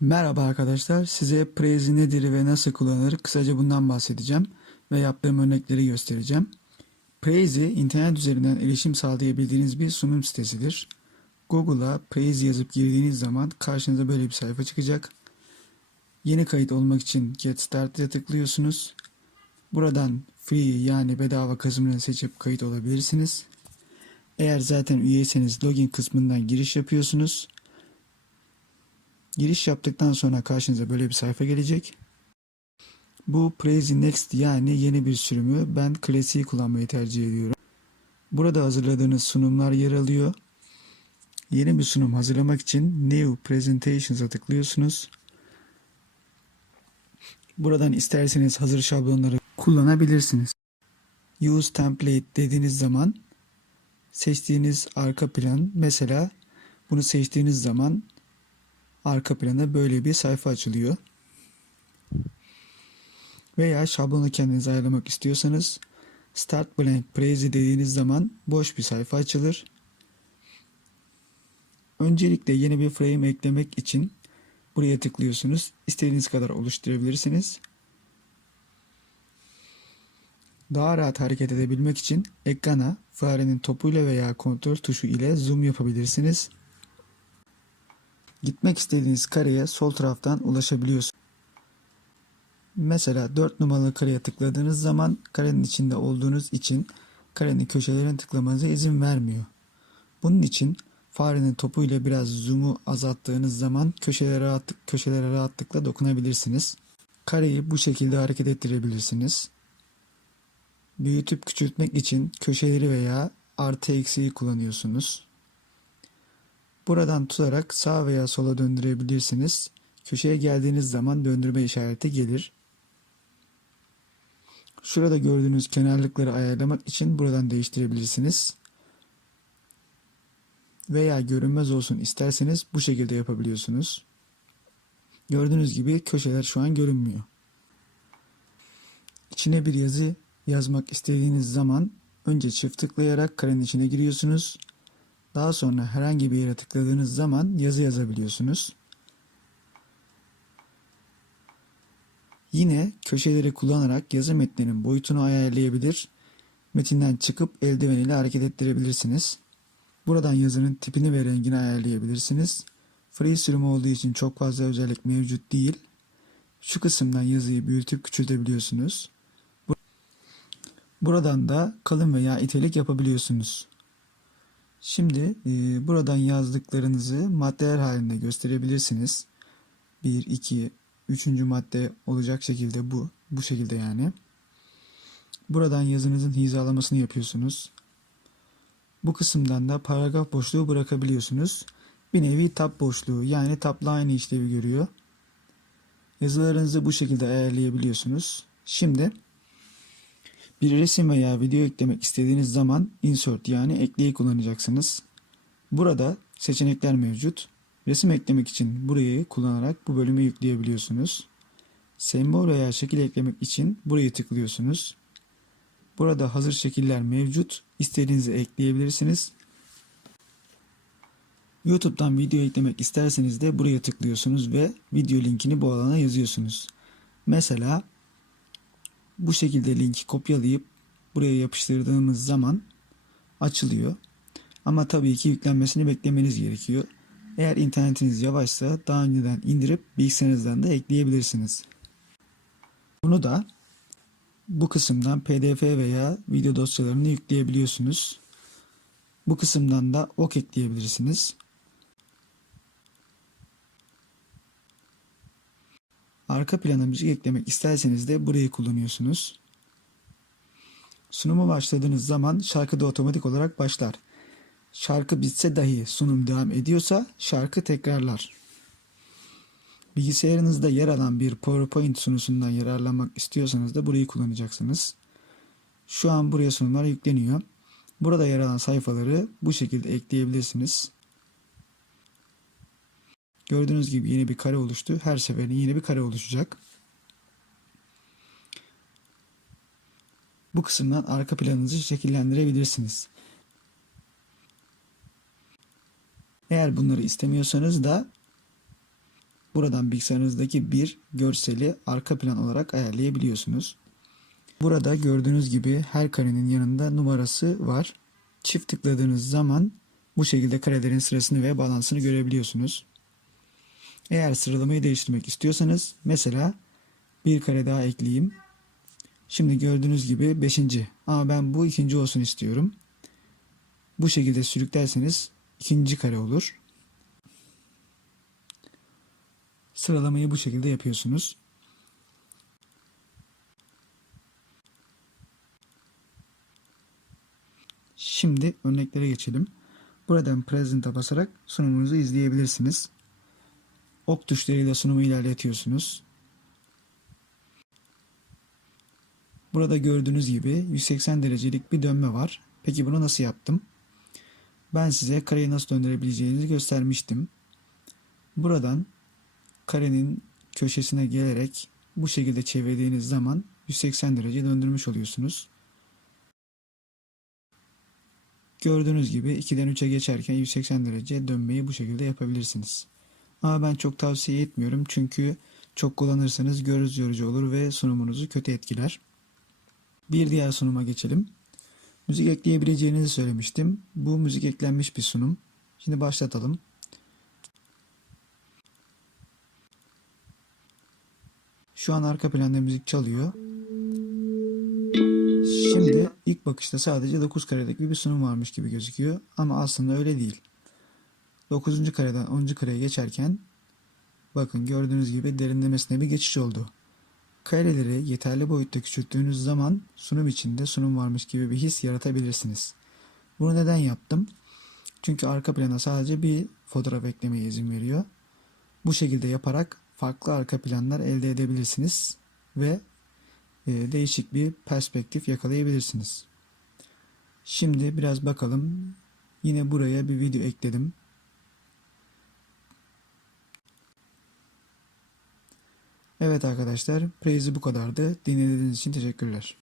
Merhaba arkadaşlar, size Prezi nedir ve nasıl kullanılır kısaca bundan bahsedeceğim ve yaptığım örnekleri göstereceğim. Prezi, internet üzerinden erişim sağlayabildiğiniz bir sunum sitesidir. Google'a Prezi yazıp girdiğiniz zaman karşınıza böyle bir sayfa çıkacak. Yeni kayıt olmak için Get Started'e tıklıyorsunuz. Buradan free yani bedava kısmını seçip kayıt olabilirsiniz. Eğer zaten üyeyseniz login kısmından giriş yapıyorsunuz. Giriş yaptıktan sonra karşınıza böyle bir sayfa gelecek. Bu Prezi Next yani yeni bir sürümü. Ben klasiği kullanmayı tercih ediyorum. Burada hazırladığınız sunumlar yer alıyor. Yeni bir sunum hazırlamak için New Presentations'a tıklıyorsunuz. Buradan isterseniz hazır şablonları kullanabilirsiniz. Use Template dediğiniz zaman seçtiğiniz arka plan mesela bunu seçtiğiniz zaman arka plana böyle bir sayfa açılıyor. Veya şablonu kendiniz ayarlamak istiyorsanız Start Blank Prezi dediğiniz zaman boş bir sayfa açılır. Öncelikle yeni bir frame eklemek için buraya tıklıyorsunuz. İstediğiniz kadar oluşturabilirsiniz. Daha rahat hareket edebilmek için ekrana farenin topuyla veya kontrol tuşu ile zoom yapabilirsiniz. Gitmek istediğiniz kareye sol taraftan ulaşabiliyorsunuz. Mesela 4 numaralı kareye tıkladığınız zaman karenin içinde olduğunuz için karenin köşelerine tıklamanıza izin vermiyor. Bunun için farenin topuyla biraz zoom'u azalttığınız zaman köşelere, rahatlık, köşelere rahatlıkla dokunabilirsiniz. Kareyi bu şekilde hareket ettirebilirsiniz. Büyütüp küçültmek için köşeleri veya artı eksiği kullanıyorsunuz. Buradan tutarak sağ veya sola döndürebilirsiniz. Köşeye geldiğiniz zaman döndürme işareti gelir. Şurada gördüğünüz kenarlıkları ayarlamak için buradan değiştirebilirsiniz. Veya görünmez olsun isterseniz bu şekilde yapabiliyorsunuz. Gördüğünüz gibi köşeler şu an görünmüyor. İçine bir yazı yazmak istediğiniz zaman önce çift tıklayarak karenin içine giriyorsunuz. Daha sonra herhangi bir yere tıkladığınız zaman yazı yazabiliyorsunuz. Yine köşeleri kullanarak yazı metninin boyutunu ayarlayabilir, metinden çıkıp eldiven ile hareket ettirebilirsiniz. Buradan yazının tipini ve rengini ayarlayabilirsiniz. Free sürüm olduğu için çok fazla özellik mevcut değil. Şu kısımdan yazıyı büyütüp küçültebiliyorsunuz. Buradan da kalın veya itelik yapabiliyorsunuz. Şimdi e, buradan yazdıklarınızı maddeler halinde gösterebilirsiniz. 1, 2, 3. madde olacak şekilde bu. Bu şekilde yani. Buradan yazınızın hizalamasını yapıyorsunuz. Bu kısımdan da paragraf boşluğu bırakabiliyorsunuz. Bir nevi tab boşluğu yani tabla aynı işlevi görüyor. Yazılarınızı bu şekilde ayarlayabiliyorsunuz. Şimdi bir resim veya video eklemek istediğiniz zaman insert yani ekleyi kullanacaksınız. Burada seçenekler mevcut. Resim eklemek için burayı kullanarak bu bölümü yükleyebiliyorsunuz. Sembol veya şekil eklemek için burayı tıklıyorsunuz. Burada hazır şekiller mevcut. İstediğinizi ekleyebilirsiniz. YouTube'dan video eklemek isterseniz de buraya tıklıyorsunuz ve video linkini bu alana yazıyorsunuz. Mesela bu şekilde linki kopyalayıp buraya yapıştırdığımız zaman açılıyor. Ama tabii ki yüklenmesini beklemeniz gerekiyor. Eğer internetiniz yavaşsa daha önceden indirip bilgisayarınızdan da ekleyebilirsiniz. Bunu da bu kısımdan pdf veya video dosyalarını yükleyebiliyorsunuz. Bu kısımdan da ok ekleyebilirsiniz. Arka plana müzik eklemek isterseniz de burayı kullanıyorsunuz. Sunumu başladığınız zaman şarkı da otomatik olarak başlar. Şarkı bitse dahi sunum devam ediyorsa şarkı tekrarlar. Bilgisayarınızda yer alan bir PowerPoint sunusundan yararlanmak istiyorsanız da burayı kullanacaksınız. Şu an buraya sunumlar yükleniyor. Burada yer alan sayfaları bu şekilde ekleyebilirsiniz. Gördüğünüz gibi yeni bir kare oluştu. Her seferinde yeni bir kare oluşacak. Bu kısımdan arka planınızı şekillendirebilirsiniz. Eğer bunları istemiyorsanız da buradan bilgisayarınızdaki bir görseli arka plan olarak ayarlayabiliyorsunuz. Burada gördüğünüz gibi her karenin yanında numarası var. Çift tıkladığınız zaman bu şekilde karelerin sırasını ve balansını görebiliyorsunuz. Eğer sıralamayı değiştirmek istiyorsanız mesela bir kare daha ekleyeyim. Şimdi gördüğünüz gibi 5. Ama ben bu ikinci olsun istiyorum. Bu şekilde sürüklerseniz ikinci kare olur. Sıralamayı bu şekilde yapıyorsunuz. Şimdi örneklere geçelim. Buradan Present'a basarak sunumunuzu izleyebilirsiniz. Ok tuşlarıyla sunumu ilerletiyorsunuz. Burada gördüğünüz gibi 180 derecelik bir dönme var. Peki bunu nasıl yaptım? Ben size kareyi nasıl döndürebileceğinizi göstermiştim. Buradan karenin köşesine gelerek bu şekilde çevirdiğiniz zaman 180 derece döndürmüş oluyorsunuz. Gördüğünüz gibi 2'den 3'e geçerken 180 derece dönmeyi bu şekilde yapabilirsiniz. Ama ben çok tavsiye etmiyorum çünkü çok kullanırsanız göz yorucu olur ve sunumunuzu kötü etkiler. Bir diğer sunuma geçelim. Müzik ekleyebileceğinizi söylemiştim. Bu müzik eklenmiş bir sunum. Şimdi başlatalım. Şu an arka planda müzik çalıyor. Şimdi ilk bakışta sadece 9 karedeki bir sunum varmış gibi gözüküyor ama aslında öyle değil. 9. kareden 10. kareye geçerken bakın gördüğünüz gibi derinlemesine bir geçiş oldu. Kareleri yeterli boyutta küçülttüğünüz zaman sunum içinde sunum varmış gibi bir his yaratabilirsiniz. Bunu neden yaptım? Çünkü arka plana sadece bir fotoğraf eklemeye izin veriyor. Bu şekilde yaparak farklı arka planlar elde edebilirsiniz ve e, değişik bir perspektif yakalayabilirsiniz. Şimdi biraz bakalım. Yine buraya bir video ekledim. Evet arkadaşlar, Praise'i bu kadardı. Dinlediğiniz için teşekkürler.